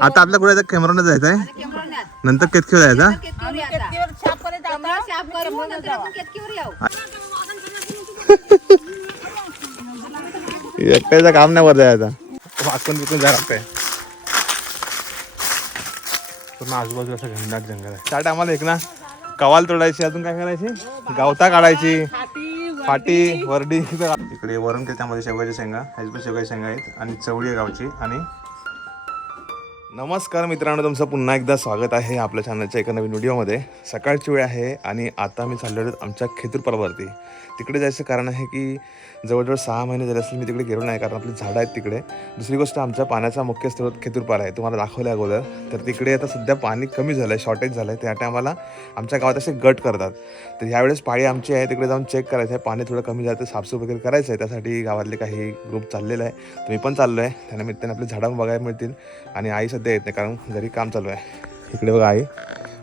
आता आपल्या कुठे कॅमेराने जायचं? आहे नंतर केतकीवर जायचं एकट्याचं काम नाही वर जायचं. वाचून बिकून जायला लागतंय. पूर्ण आजूबाजूला असं घनदाट जंगल आहे. त्या टायमाला एक ना कवाल तोडायची अजून काय करायची? गावता काढायची. फाटी वरडी. इकडे वरण त्यामध्ये शेवगाच्या शेंगा ह्याच पण शेवगाच्या शेंगा आहेत. आणि चवळी आहे गावची. आणि नमस्कार मित्रांनो तुमचं पुन्हा एकदा स्वागत आहे आपल्या चॅनलच्या एका नवीन व्हिडिओमध्ये सकाळची वेळ आहे आणि आता मी चाललेलो आमच्या खेतूर पर्वावरती. तिकडे जायचं कारण आहे की जवळजवळ सहा महिने झाले असेल मी तिकडे गेलो नाही कारण आपली झाडं आहेत तिकडे. दुसरी गोष्ट आमच्या पाण्याचा मुख्य स्रोत खेतूरपार आहे. तुम्हाला दाखवलं अगोदर. तर तिकडे आता सध्या पाणी कमी झालं आहे शॉर्टेज झालं आहे त्या टायमाला आमच्या गावात असे गट करतात. तर ह्यावेळेस पाळी आमची आहे तिकडे जाऊन चेक करायचं आहे. पाणी थोडं कमी झालं तर साफसूफ वगैरे करायचं आहे. त्यासाठी गावातले काही ग्रुप चाललेला आहे. तर मी पण चाललो आहे. त्यानिमित्ताने आपली झाडं बघायला मिळतील. आणि आई सध्या येत नाही कारण घरी काम चालू आहे. इकडे बघा आई.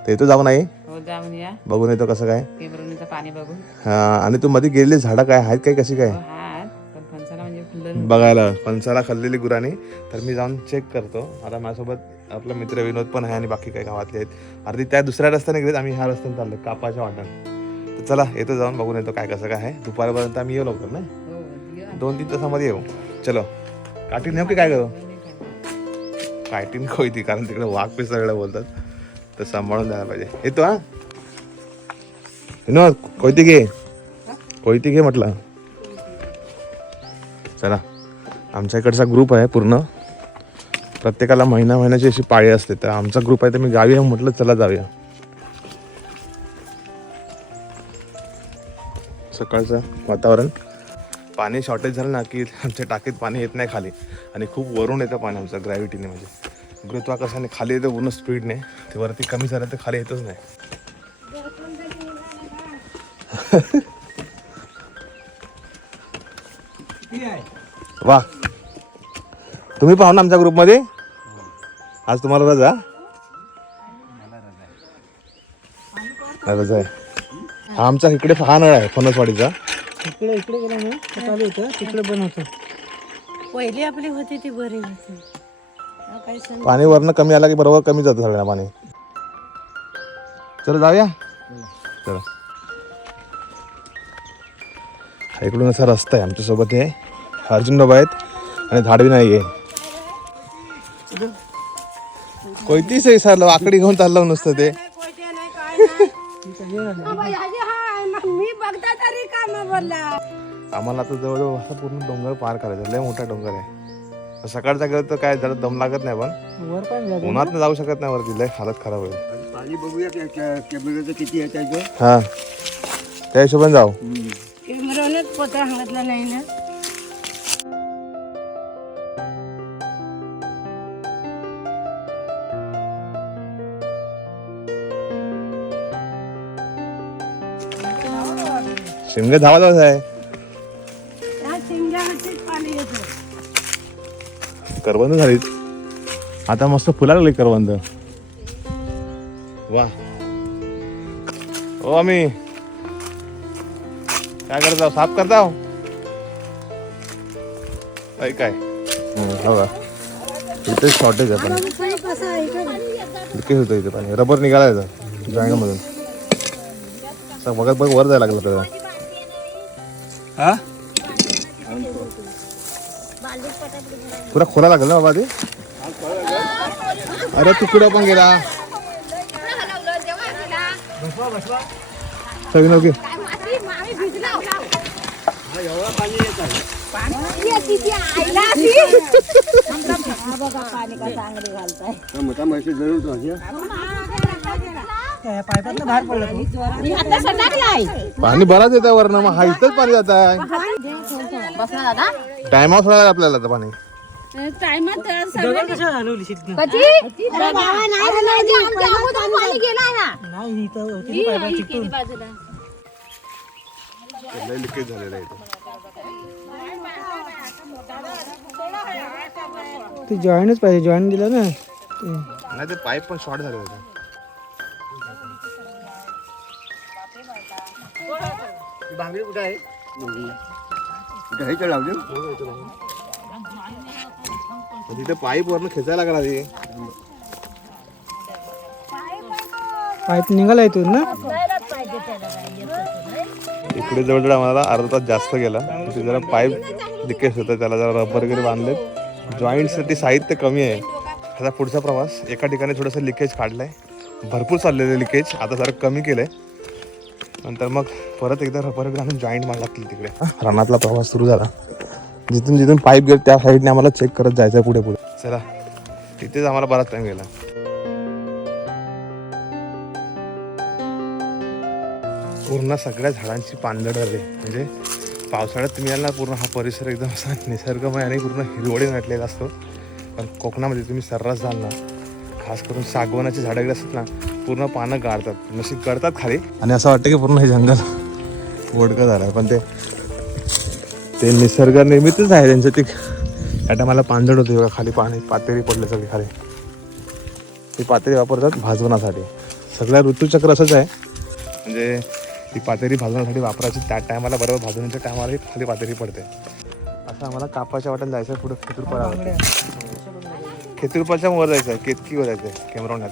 तर येतो जाऊन आई. हो जाऊन या. बघून येतो कसं काय. पेबरोनीचं पाणी बघून. हा, आणि तू मध्ये गेलेली झाडं काय आहेत काय कशी काय? हो हात पण फणसाला म्हणजे फुलं बघायला फणसाला खाल्लेली गुराणी. तर मी जाऊन चेक करतो. आता माझ्यासोबत आपला मित्र विनोद पण आहे आणि बाकी काही गावातले आहेत. अर्धी त्या दुसऱ्या रस्त्याने गेलेत आम्ही ह्या रस्त्याने चाललो कापाच्या वाटण तर चला येतो जाऊन बघून येतो काय कसं काय आहे. दुपारपर्यंत आम्ही येऊ लवकर नाही? हो या. दोन तीन तासामध्ये येऊ. चलो. काठी नेऊ की काय करू कायटीन कोयती कारण तिकडे वाघ पे सगळं बोलतात. तर सांभाळून जायला पाहिजे. येतो हा? विनोद कोयती घे. कोयती घे म्हटलं. चला. आमच्या इकडचा ग्रुप आहे पूर्ण. प्रत्येकाला महिना महिन्याची अशी पाळी असते. तर आमचा ग्रुप आहे तर मी गावी आहे म्हटलं चला जाऊया. सकाळचं वातावरण. पाणी शॉर्टेज झालं ना की आमच्या टाकीत पाणी येत नाही खाली. आणि खूप वरून येतं पाणी आमचं ग्रॅव्हिटीने म्हणजे. गुरुत्वाकर्षणाने खाली येतं पूर्ण स्पीडने. ते वरती कमी झालं तर खाली येतच नाही. वा. तुम्ही पाहू ना आमच्या ग्रुपमध्ये? आज तुम्हाला रजा? रजा आहे. हा आमचा इकडे हा नळ आहे फणसवाडीचा. इकडे इकडे तिकडे पण होतं. पहिली आपली होती ती बरी होती. पाणी वरनं कमी आला की बरोबर कमी जातं सगळ्या पाणी. चला जाऊया? चला. इकडून असा रस्ता आहे आमच्यासोबत हे. अर्जुन डबा आहेत आणि झाड बी नाही आहे. कोयतीच आहे सर आकडी घेऊन चाललं नुसतं ते. आम्हाला आता जवळजवळ असा पूर्ण डोंगर पार करायचा लय मोठा डोंगर आहे. सकाळचा गेलं तर काय जरा दम लागत नाही पण. उन्हात जाऊ शकत नाही वरती लय हालत खराब होईल पाणी बघूया कॅमेऱ्याचं किती आहे त्याचं? हा. त्या हिशोबाने जाऊ. कॅमेरानेच पत्र सांगितलं नाही ना. शिमगे धावा धावा आहे करवंद झालीत. आता मस्त फुला लागली करवंद. वा. ओ आम्ही. काय करता साफ करताव काय काय? हो का इथे शॉर्टेज आहे पाणी. कसं होतं इथे पाणी. रबर निघालायचं जॉईंट बघत बघ वर जायला लागलं त्याला हा? पुरा खोला लागेल ना बाबा ते अरे तिकडं पण गेला. सगळी नव्हती तू पाणी बराच येत आहे वरनं. मग हा इथंच पाणी जात आहे टायमावर सोडायला आपल्याला आता पाणी. दगड कशा हलवली शिकणं नाही. इथं होती ना पायपात चिकटून. लय लिकेज झालेलं आहे इथं. ते जॉईनच पाहिजे जॉईन दिलं ना. नाही ते पाईप पण शॉर्ट झाले होते. बांगडी कुठे आहे? कुठे लावली तिथे पाईप वरनं खेचायला लागला ते पाईप निघाला इथून ना? इकडे जवळजवळ आम्हाला अर्धा तास जास्त गेला. तिथे जरा पाईप लिकेज होतं त्याला जरा रबर वगैरे बांधले जॉईंटसाठी साहित्य कमी आहे. आता पुढचा प्रवास एका ठिकाणी थोडंसं लिकेज काढलंय. भरपूर चाललेलं लिकेज आता जरा कमी केलंय. नंतर मग परत एकदा रबर वगैरे आणून जॉईंट मार लागतील तिकडे. रानातला प्रवास सुरू झाला. जिथून जिथून पाईप गेले त्या साईडने आम्हाला चेक करत जायचं पुढे पुढे. चला तिथेच आम्हाला बराच टाइम गेला. पूर्ण सगळ्या झाडांची पानझड आले म्हणजे पावसाळ्यात तुम्ही याला पूर्ण हा परिसर एकदम असा निसर्गमय आणि पूर्ण हिरवळी नटलेला असतो. पण कोकणामध्ये तुम्ही सर्रास जाल ना खास करून सागवानाची झाडं वगैरे असतात ना पूर्ण पानं गाळतात. नशी गळतात खाली. आणि असं वाटतं की पूर्ण हे जंगल वडकं झालं पण ते ते निसर्ग निर्मितच आहे त्यांचं ते. त्या टायमाला पानझड होते बघा खाली पाणी पातेरी पडले सगळी खाली. ती पातेरी वापरतात भाजवण्यासाठी. सगळ्या ऋतूचक्र असंच आहे. म्हणजे ती पातेरी भाजवण्यासाठी वापरायची त्या टायमाला बरोबर भाजवण्याच्या टायमाला खाली पातेरी पडते. असं आम्हाला कापाच्या वाटेल जायचं आहे पडावं किती रुपयाच्या वर जायचं आहे. केतकीवर जायचं आहे? कॅमेरॉनात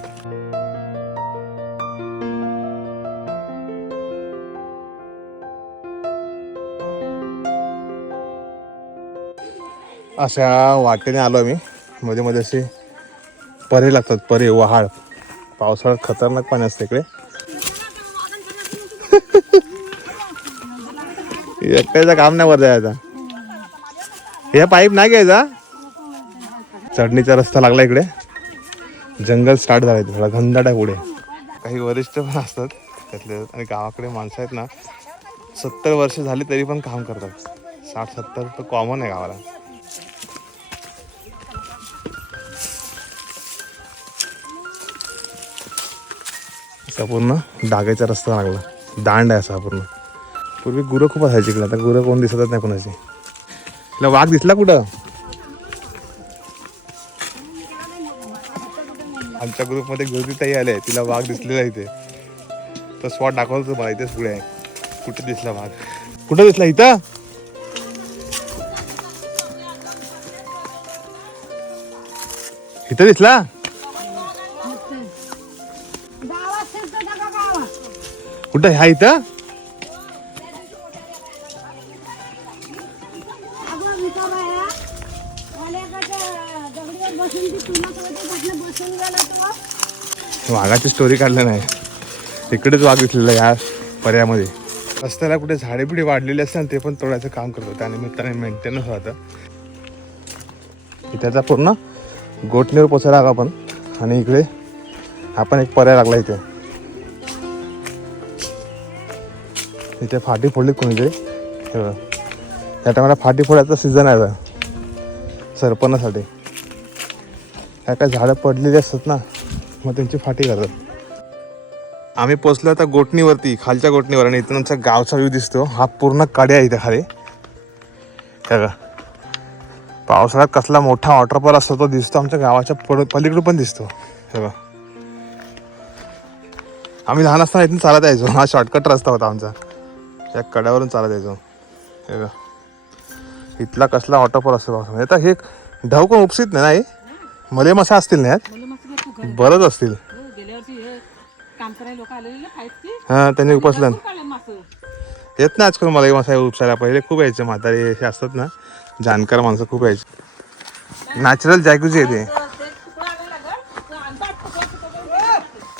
अशा वाटेने आलो आम्ही. मध्ये मध्ये असे परे लागतात परे वहाळ. पावसाळ्यात खतरनाक पाणी असते इकडे. एकट्याचं काम नाही वर जायचा. हे पाईप नाही घ्यायचा चढणीचा रस्ता लागला इकडे. जंगल स्टार्ट झालं थोडा घनदाट आहे पुढे. काही वरिष्ठ पण असतात त्यातले. आणि गावाकडे माणसं आहेत ना सत्तर वर्ष झाली तरी पण काम करतात. साठ सत्तर तर कॉमन आहे गावाला. असा पूर्ण डागेचा रस्ता लागला. दांड आहे असा पूर्ण. पूर्वी गुरं खूप असायची इकडे. आता गुरं कोण दिसतच नाही कोणाची. तिला वाघ दिसला कुठं? आमच्या ग्रुपमध्ये गर्दी ताई आले तिला वाघ दिसलेला इथे. तर स्पॉट दाखवतो मला इथेच पुढे. आहे कुठे दिसला वाघ? कुठं दिसला इथं? इथं दिसला? कुठं? ह्या इथं? वाघाची स्टोरी काढलं नाही. इकडेच वाघ दिसलेला या पर्यामध्ये. रस्त्याला कुठे झाडे बिडे वाढलेले असतात ना, ते पण तोडायचं काम करतो त्यानिमित्ताने मेंटेनन्स होतं. त्याचा पूर्ण गोटणीवर पोचायला आला आपण. आणि इकडे आपण एक पर्याय लागला इथे. इथे फाटी फोडली कोणीतरी. त्या टायमाला फाटी फोडायचा सीझन आहे सरपणासाठी. ह्या काय झाडं पडलेली असतात ना. मग त्यांची फाटी घालतात आम्ही पोचलो आता गोटणीवरती खालच्या गोटणीवर आणि इथून आमचा गावचा व्ह्यू दिसतो. हा पूर्णकडे आहे इथे खाली. हे पावसाळ्यात कसला मोठा वॉटरफॉल असतो तो दिसतो आमच्या गावाच्या पड पलीकडून पण दिसतो. हे बघा. आम्ही लहान असताना इथून चालत यायचो. हा शॉर्टकट रस्ता होता आमचा. त्या कड्यावरून चालत यायचो. हे बघा. इथला कसला वॉटरफॉल असतो पावसामध्ये आता हे ढव कोण उपसित नाही नाही मले मसा असतील ना यात? बरंच असतील. हो, गेल्या वर्षी हे काम करायला लोक आलेले ना खायची हां त्यांनी उपसलं. मासं. येत ना आजकाल मला मसा उपसायला पहिले खूप यायचे म्हातारे असे असतात ना जाणकार माणसं खूप यायचे. नॅचरल जॅग्युजी येते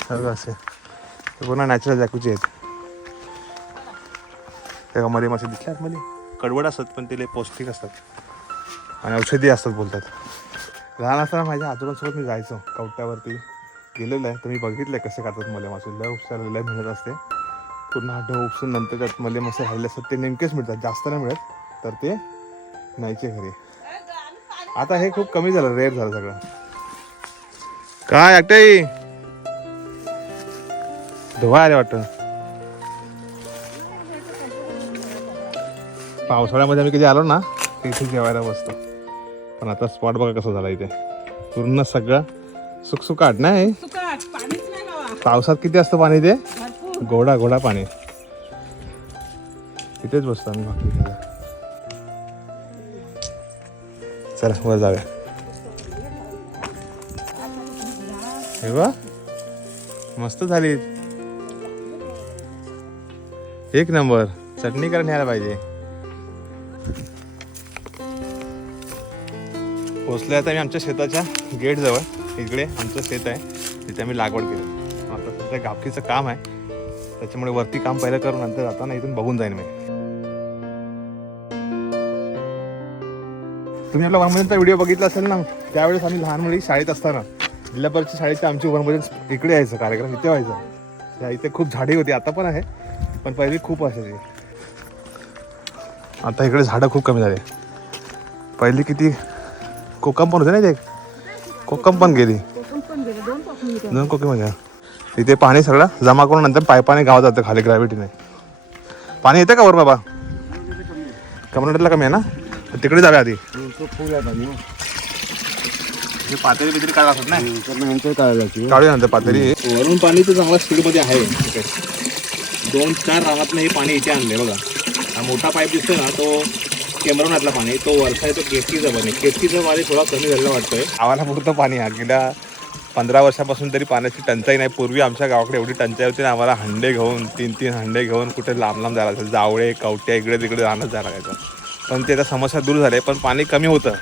सगळं असे. ते पूर्ण नॅचरल जॅग्युजी आहेत. तेव्हा मध्ये मासे दिसल्यात मध्ये कडवड असतात पण ते लय पौष्टिक असतात. आणि औषधी असतात बोलतात. लहान असताना माझ्या आजोबांसोबत मी जायचो कवट्यावरती. गेलेलं आहे. तर मी बघितलं आहे कसे करतात मले. मासे लय उपसायला लय मिळत असते. पूर्ण आठ उपसून नंतर त्यात मले मसे राहिले असतात ते नेमकेच मिळतात. जास्त नाही मिळत. तर ते न्यायचे घरी. आता हे खूप कमी झालं. रेअर झालं सगळं. काय एकटाई धुवा आले वाटतं. पावसाळ्यामध्ये आम्ही कधी आलो ना तिथे जेवायला बसतो. पण आता स्पॉट बघा कसं झाला इथे. पूर्ण सगळं सुकसुकाट नाही? पावसात किती असतं पाणी ते? गोडा गोडा पाणी. इथेच बसतो आम्ही खायला. चला वर जाऊया. हे बा मस्त झाली. एक नंबर. चटणी करून न्यायला पाहिजे. पोचले आता मी आमच्या शेताच्या गेटजवळ इकडे आमचं शेत आहे तिथे आम्ही लागवड केली. आता सध्या गापकीचं काम आहे. त्याच्यामुळे वरती काम पहिलं करून नंतर जाताना इथून बघून जाईन मी. तुम्ही आपला वनभोजनचा व्हिडिओ बघितला असेल ना त्यावेळेस आम्ही लहान मुली शाळेत असताना जिल्हा परिषद शाळेचे आमचे वनभोजन इकडे यायचं कार्यक्रम इथे व्हायचा. त्या इथे खूप झाडे होती आता पण आहे पण पहिली खूप असायची. आता इकडे झाडं खूप कमी झाले. पहिली किती कोकम पण होते ना ते कोकम पण गेली. दोन कोकम म्हणजे तिथे पाणी सगळं जमा करून नंतर पायपाने गावात जातं खाली ग्रॅव्हिटीने पाणी येतं का वर बाबा? कमरनाटला कमी आहे ना? तर तिकडे जाऊया आधी. हे पातळी बितरी काढा असत ना? काढूया नंतर पातळी वरून पाणी तर चांगला स्पीडमध्ये आहे. इथे. दोन चार रानातनं हे पाणी इथे आणले बघा. हा मोठा पाईप दिसतोय ना तो केमरवनातला पाणी तो वरचा आहे तो केतकीचा पाणी केतकीचं पाणी थोडा कमी झालेला वाटतोय. आम्हाला पुरतं पाणी आहे. गेल्या पंधरा वर्षापासून तरी पाण्याची टंचाई नाही. पूर्वी आमच्या गावाकडे एवढी टंचाई होती ना आम्हाला हंडे घेऊन तीन तीन हंडे घेऊन कुठे लांब लांब जायला लागायचं. जावळे कवट्या इकडे तिकडे राहणं जायला लागायचं. पण ते आता समस्या दूर झाले. पण पाणी कमी होतं.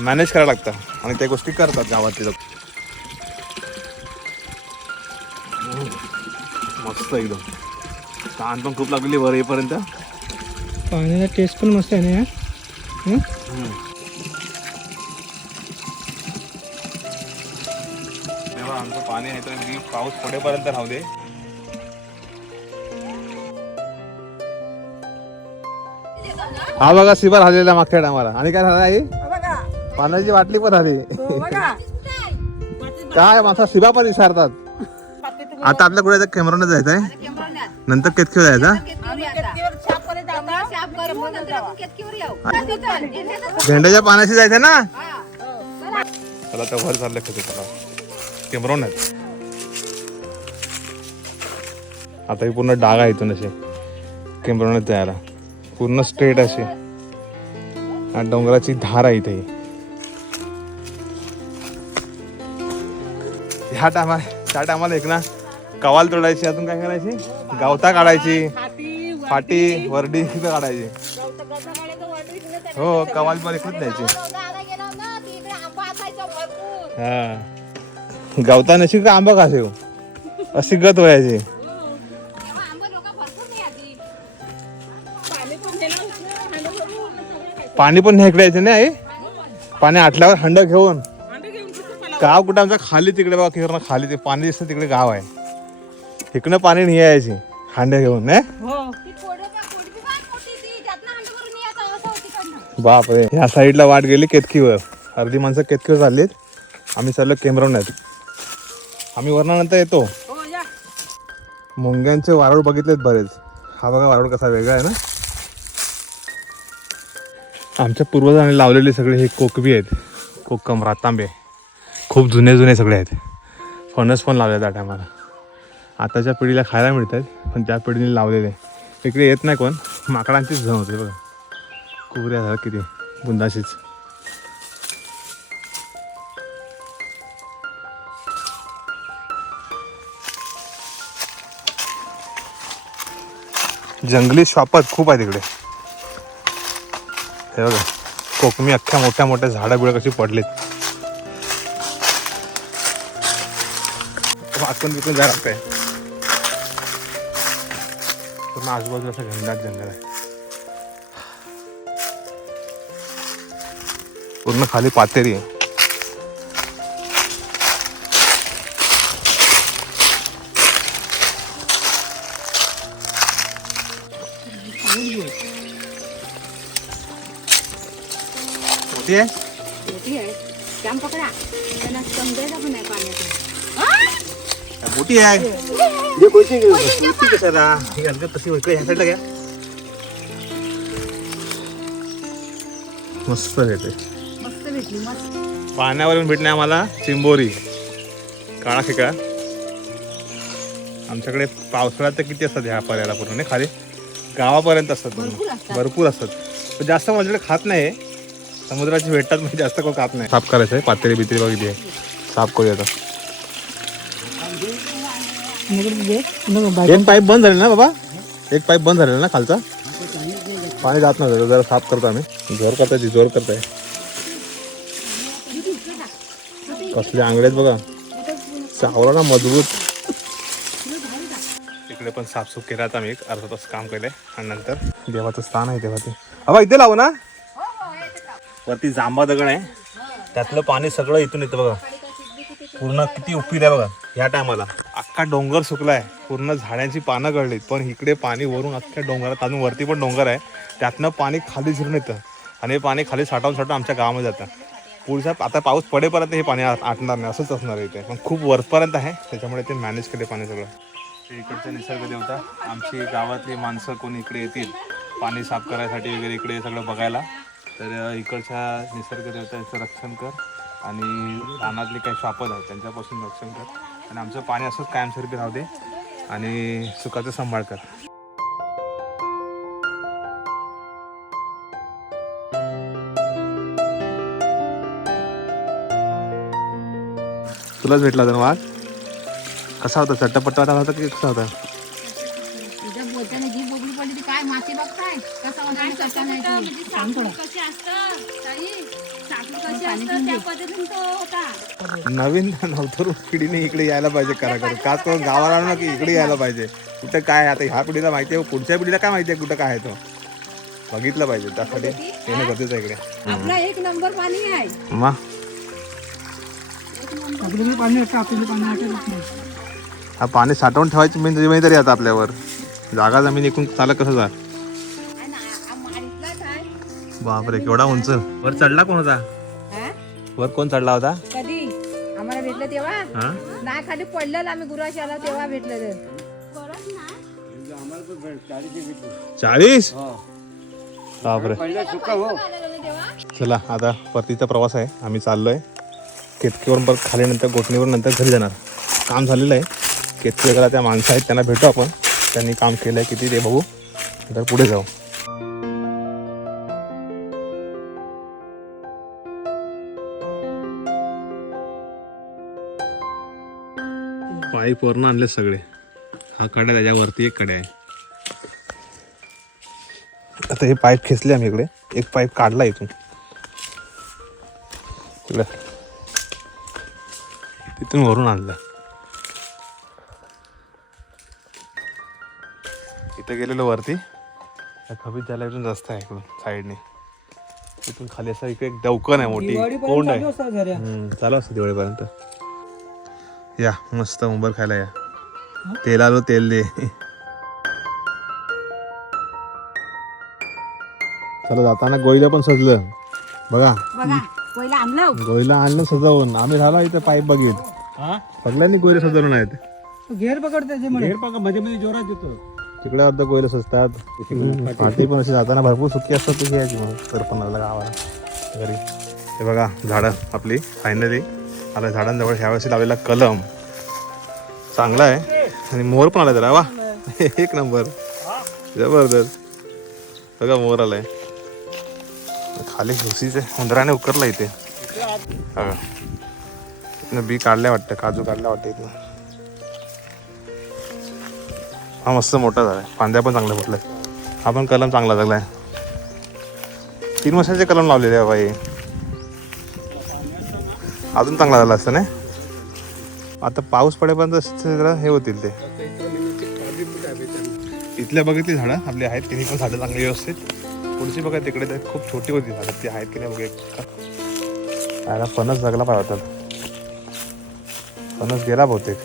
मॅनेज करायला लागतं. आणि त्या गोष्टी करतात गावातले लोक. मस्त एकदम. ताण पण खूप लागली वर येईपर्यंत. पाण्याचा टेस्ट पण मस्त आहे ना? तेव्हा आमचं पाणी आहे तर मी पाऊस पडेपर्यंत राहू दे. हा बघा सिबर आलेला मागच्या टायमाला आणि काय झालं आई? पाण्याची बाटली पण आली काय माझा सिबा पण विचारतात. आता आपल्या कुठे कॅमेराने जायचं आहे नंतर केतकी जायचा झेंड्याच्या पाण्याशी जायचं ना? चला तर वर चाललं कसं चला कॅमेरॉन आहेत आता ही पूर्ण डाग आहे इथून असे. कॅमेरॉन जायला पूर्ण स्ट्रेट असे. आणि डोंगराची धार आहे इथे. ह्या टायमा त्या टायमाला एक ना कवाल तोडायची अजून काय करायची? गावता काढायची. फाटी वरडी इथं काढायची. हो कवाल पण इकडून द्यायची हा. गावता नशी का आंबा खासे हो अशी गत व्हायची. पाणी पण इकडे यायचं नाही आई. पाणी आटल्यावर हंड घेऊन. गाव कुठं आमच्या खाली तिकडे बघा किरण खाली ते पाणी दिसतं तिकडे गाव आहे. इकडनं पाणी नाही यायची हांडे घेऊन नाही बापरे. ह्या साईडला वाट गेली केतकीवर. अर्धी माणसं केतकीवर चाललीत. आम्ही चाललो केमरवण्यात आम्ही वर्णानंतर येतो. मुंग्यांचे वारूळ बघितलेत बरेच. हा बघा वारूळ कसा वेगळा आहे ना? आमच्या पूर्वजांनी लावलेले सगळे हे कोकबी आहेत. कोकम रातांबे. खूप जुने जुने सगळे आहेत. फणस पण लावले त्या टायमाला. आताच्या पिढीला खायला मिळतात पण त्या पिढीने लावलेले. इकडे येत नाही कोण. माकडांचीच झण होते बघा. कुबऱ्या झाला किती. बुंदाशीच. जंगली श्वापत खूप आहे तिकडे हे बघा. कोकमी अख्ख्या मोठ्या मोठ्या झाडं बिडं कशी पडलीत. वाचून बिकून जायला लागतंय. पूर्ण आजूबाजूला असं घनदाट जंगल आहे. पूर्ण खाली पातेरी आहे. मोठी आहे? पकडा. त्यांना समजायला पण नाही पाण्यात मोठी आहे. कशाला? ही तशी घ्या. मस्त येते मस्त भेटली मस्त. पाण्यावरून भेटणे आम्हाला चिंबोरी. काळा शिका आमच्याकडे पावसाळ्यात तर किती असतात ह्या पर्याला पूर्ण नाही खाली? गावापर्यंत असतात पूर्ण. भरपूर असतात. पण जास्त माझ्याकडे खात नाही. समुद्राची भेटतात म्हणजे जास्त कोण खात नाही. साफ करायचं आहे पातेरी बितेरी बघितली आहे साफ करूया आता. एक पाईप बंद झाले ना बाबा? एक पाईप बंद झालेला ना खालचा? पाणी जात नव्हतं जरा साफ करतो आम्ही. जोर करताय ती जोर करताय. कसले आंगडे आहेत बघा. चावला ना मजबूत. इकडे पण साफसूफ केला आता आम्ही एक अर्धा तास काम केलंय. आणि नंतर देवाचं स्थान आहे तेव्हा ते. अबा इथे लावू ना. वरती जांबा दगड आहे. त्यातलं पाणी सगळं इथून येतं बघा. पूर्ण किती उपील आहे बघा. ह्या टायमाला. अख्खा डोंगर सुकलाय. पूर्ण झाडांची पानं गळलीत. पण इकडे पाणी वरून अख्ख्या डोंगरात अजून वरती पण डोंगर आहे. त्यातनं पाणी खाली झिरून येतं. आणि हे पाणी खाली साठवून साठवून आमच्या गावामध्ये जातं. पुढच्या आता पाऊस पडेपर्यंत हे पाणी आट- आटणार नाही. असंच असणार आहे इथे. पण खूप वरपर्यंत आहे. त्याच्यामुळे ते मॅनेज केले पाणी सगळं. ते इकडचा निसर्ग देवता. आमची गावातली माणसं कोणी इकडे येतील? पाणी साफ करायसाठी वगैरे इकडे सगळं बघायला. तर इकडच्या निसर्ग देवताचं रक्षण कर. आणि रानातले काही शापद आहेत त्यांच्यापासून रक्षण कर. आणि आमचं पाणी असंच कायमस्वरूपी राहू दे आणि सुखाचा सांभाळ कर. तुलाच भेटला ना वाघ? कसा होता? चट्टापट्टा होता की कसा होता? काय माती बघताय? नवीन नवतरुण पिढीने इकडे यायला पाहिजे करा करा. खास करून गावाला आलो ना की इकडे यायला पाहिजे. कुठं काय आता ह्या पिढीला माहिती आहे पुढच्या पिढीला काय माहिती आहे कुठं काय आहे तो? बघितलं पाहिजे त्यासाठी. येणं गरजेचं आहे इकडे. आपला एक नंबर पाणी आहे. मा. हा पाणी साठवून ठेवायची मेन जिम्मेदारी आता आपल्यावर. जागा जमीन एकूण चालत कसं जा? आणि बापरे केवढा उंच. वर चढला कोण होता? हा? वर कोण चढला होता? कधी? आम्हाला भेटलं तेव्हा? हा? नाही खाली पडलेलं आम्ही गुरुवाशी आला तेव्हा भेटलं तर चाळीस? बापरे. चला आता परतीचा प्रवास आहे. आम्ही चाललोय. केतकीवरून परत खाली नंतर गोठणीवरून नंतर घरी जाणार. काम झालेलं आहे. केतकीला त्या माणसं आहेत त्यांना भेटू आपण. त्यांनी काम केलं आहे किती ते बघू. नंतर पुढे जाऊ. पाईप वरनं आणले सगळे. हा कडा त्याच्यावरती एक कडे आहे. आता हे पाईप खेचले आम्ही इकडे. एक पाईप काढला इथून. इकडे. तिथून वरून आणलं. इथं गेलेलो वरती. खबीत जायला इथून रस्ता आहे इकडून साईडने. इथून खाली असं इकडे एक दवकन आहे मोठी. कोंड आहे. चालू असतं दिवाळीपर्यंत. या मस्त उंबर खायला या. तेल आलो तेल दे. चला जाताना गोईला पण सजलं. बघा. बघा पहिला आणलं. गोईला आणलं सजवून. आम्ही झाला इथं पाईप बघित. सगळ्यांनी गोईला सजवलं नाहीत घेर पकडते जे म्हणे घेरमध्ये मध्ये जोरात येतो. तिकडे अर्ध गोईला सजतात. पाठी. पण अशी जाताना भरपूर सुट्टी असतात तशी यायची मग सरपणाला गावाला. घरी. हे बघा झाडं आपली फायनली आला झाडांजवळ. ह्यावेळेस लावलेला कलम. चांगला आहे. आणि मोर पण आला जरा. वा. एक नंबर. जबरदस्त. बघा मोर आलाय. खाली घुसीचे उंदराने उकरला इथे. बी काढल्या वाटतं. काजू काढल्या वाटतं इथे हा मस्त मोठा झाला आहे फांद्या पण चांगल्या फुटल्या हा पण कलम चांगला झालाय तीन वर्षाचे कलम लावलेले आहे बाई. अजून चांगला झाला असतं ना आता पाऊस पडेपर्यंत जरा हे होतील ते. इथल्या बघितली झाडं आपली आहेत तिन्ही पण झाडं चांगली व्यवस्थित. पुढची बघा तिकडे तर खूप छोटी होती झाडं ती आहेत की नाही बघा याला फणस जगला पाहिजे होता फणस गेला बहुतेक.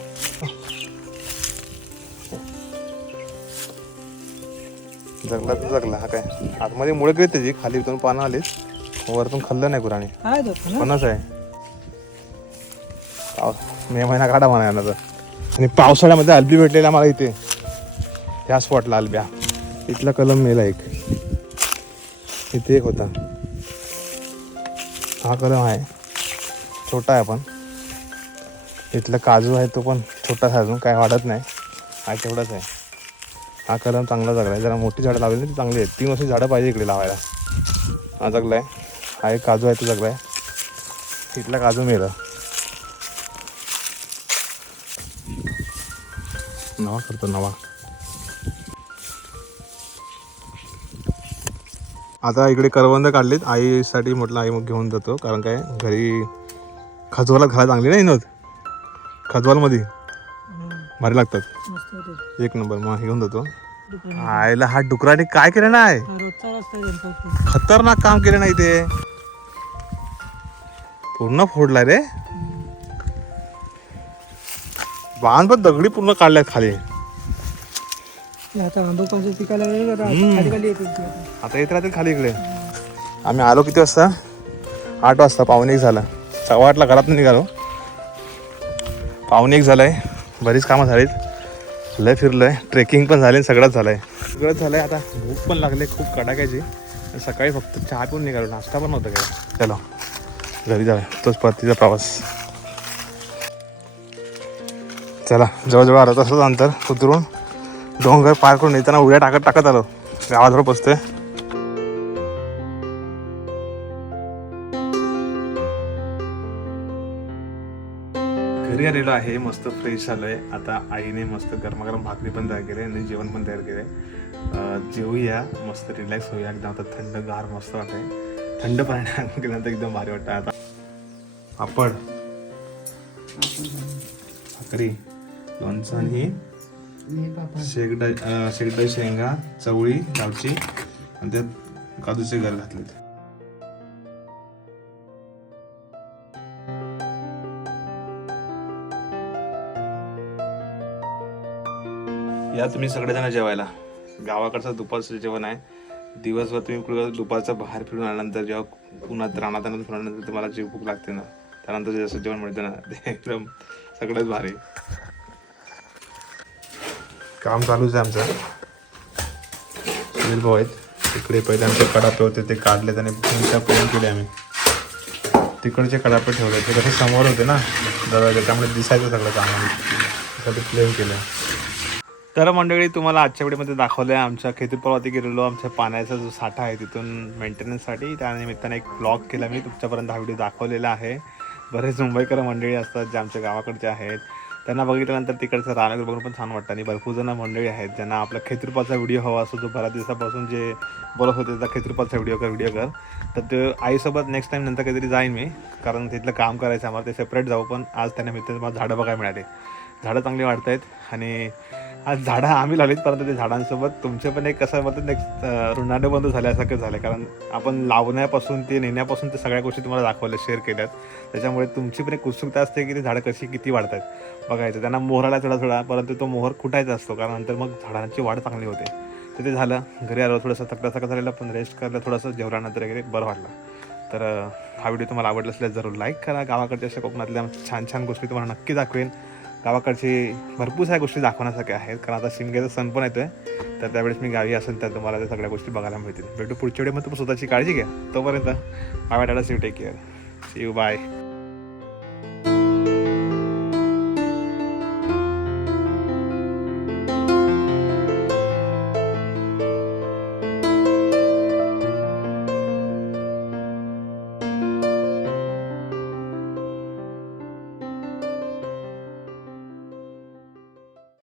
जगला तर जगला हा काय? आतमध्ये मुळे गेली त्याची खाली इथून पानं आलीत. वरतून खाल्लं नाही कुराणी. फणस आहे. मे महिना काढा म्हणा यानं तर. आणि पावसाळ्यामध्ये अल्बी भेटलेला मला इथे. ह्या स्पॉटला अल्ब्या इथला कलम मेला एक. इथे एक होता. हा कलम आहे. छोटा आहे पण. इथला काजू आहे तो पण छोटा अजून काय वाढत नाही. हा तेवढाच आहे. हा कलम चांगला जगला आहे जरा मोठी झाडं लावली ना ती चांगली आहेत. तीन वर्ष झाडं पाहिजे इकडे लावायला. हा जगला आहे हा एक काजू आहे तो जगला आहे इथला काजू मेला. नवा करतो नवा. आता इकडे करवंद काढलीत. आईसाठी म्हटलं आई मग घेऊन जातो. कारण काय घरी खजवाला घाला चांगली नाही नव्हत खजवालमध्ये? भारी लागतात. एक नंबर मग घेऊन जातो. आईला हा डुकराने काय केलं नाही? रस्ता आहे खतरनाक काम केलं नाही ते. पूर्ण फोडलाय रे. बाण पण दगडी पूर्ण काढल्यात खाली. आता आंबो पाणी पिकायला लागले जरा हम्म. खाली खाली येते ते. आता. आता येत राहतील खाली इकडे. आम्ही आलो किती वाजता? आठ वाजता पावणे एक झाला. सव्वा आठला घरात निघालो. पावणे एक झालंय. बरीच कामं झालीत. लय फिरलोय. ट्रेकिंग पण झाली सगळंच झालंय. सगळंच झालंय. आता भूक पण लागले खूप कडाक्याची. आणि सकाळी फक्त चहा पिऊन निघालो. नाश्ता पण नव्हता केला. चलो. घरी जाऊया. तोच परतीचा प्रवास. चला जवळजवळ अर्धा तसंच अंतर उतरून डोंगर पार करून येताना उड्या टाकत टाकत आलो. गावाजवळ पोचतोय. घरी आलेलो आहे मस्त फ्रेश झालोय आता आईने मस्त गरमागरम भाकरी पण तयार केली आणि जेवण पण तयार केले जेवूया मस्त रिलॅक्स होऊया. एकदम आता थंड गार मस्त वाटतंय. थंड पाणी केल्यानंतर एकदम भारी वाटतं आता. पापड. भाकरी. लोणचं ही शेगडा शेगडा शेंगा चवळी गावची आणि त्यात काजूचे घर घातलेत. या तुम्ही सगळेजण जेवायला. गावाकडचं दुपारचं जेवण आहे. दिवसभर तुम्ही कुठं दुपारचं बाहेर फिरून आल्यानंतर जेव्हा उन्हात रानात आल्यानंतर फिरल्यानंतर तुम्हाला जीव भूक लागते ना त्यानंतर जसं जेवण मिळतं ना ते एकदम सगळ्यात भारी. काम चालूच आहे आमचं. सुनील भाऊ आहेत. तिकडे पहिले आमचे कडापे होते ते काढलेत आणि त्यांच्या प्लेन केले आम्ही. तिकडचे कडापे ठेवले. ते कसे समोर होते ना दरवाजा त्यामुळे दिसायचं सगळं चांगलं. त्यासाठी क्लेम केलं. तर मंडळी तुम्हाला आजच्या वेळेमध्ये दाखवलं आहे आमच्या खेतीपर्वती गेलेलो. आमच्या पाण्याचा जो साठा आहे तिथून मेंटेनन्ससाठी त्यानिमित्ताने एक ब्लॉग केला मी. तुमच्यापर्यंत हा व्हिडिओ दाखवलेला आहे. बरेच मुंबईकर मंडळी असतात जे आमच्या गावाकडचे आहेत. त्यांना बघितल्यानंतर तिकडचं रानगर बघून पण छान वाटतं. आणि भरपूर जण मंडळी आहेत ज्यांना आपला खेतरूपाचा व्हिडिओ हवा असतो जो बऱ्याच दिवसापासून जे बोलत होते त्या खेतरूपाचा व्हिडिओ कर व्हिडिओ कर. तर ते आईसोबत नेक्स्ट टाईम नंतर काहीतरी जाईन मी कारण तिथलं काम करायचं आम्हाला ते सेपरेट जाऊ पण आज त्यांना मित्र मला झाडं बघायला मिळाले. झाडं चांगली वाढत आहेत आणि आज झाडं आम्ही लावलीत परंतु ते झाडांसोबत तुमचे पण एक कसं म्हणतात नेक्स्ट ऋणाने बंद झाल्यासारखं झालं कारण आपण लावण्यापासून ते नेण्यापासून ते सगळ्या गोष्टी तुम्हाला दाखवल्या शेअर केल्यात. त्याच्यामुळे तुमची पण एक उत्सुकता असते की ते झाडं कशी किती वाढतात बघायचं. त्यांना मोहराला थोडा थोडा परंतु तो मोहर कुटायचा असतो कारण नंतर मग झाडांची वाढ चांगली होते. तर ते झालं. घरी आलो थोडंसं थकल्यासारखं झालेलं पण रेस्ट करायला थोडंसं जेवल्यानंतर वगैरे बरं वाटलं. तर हा व्हिडिओ तुम्हाला आवडला असल्यास जरूर लाईक करा. गावाकडच्या अशा कोकणातल्या छान छान गोष्टी तुम्हाला नक्की दाखवेन. गावाकडची भरपूर साऱ्या गोष्टी दाखवण्यासारख्या आहेत कारण आता शिमग्याचा सण पण येतोय. तर त्यावेळेस मी गावी असेल तर तुम्हाला त्या सगळ्या गोष्टी बघायला मिळतील. भेटू पुढच्या वेळी. मग तुम्ही स्वतःची काळजी घ्या. तोपर्यंत bye tata see take care see you bye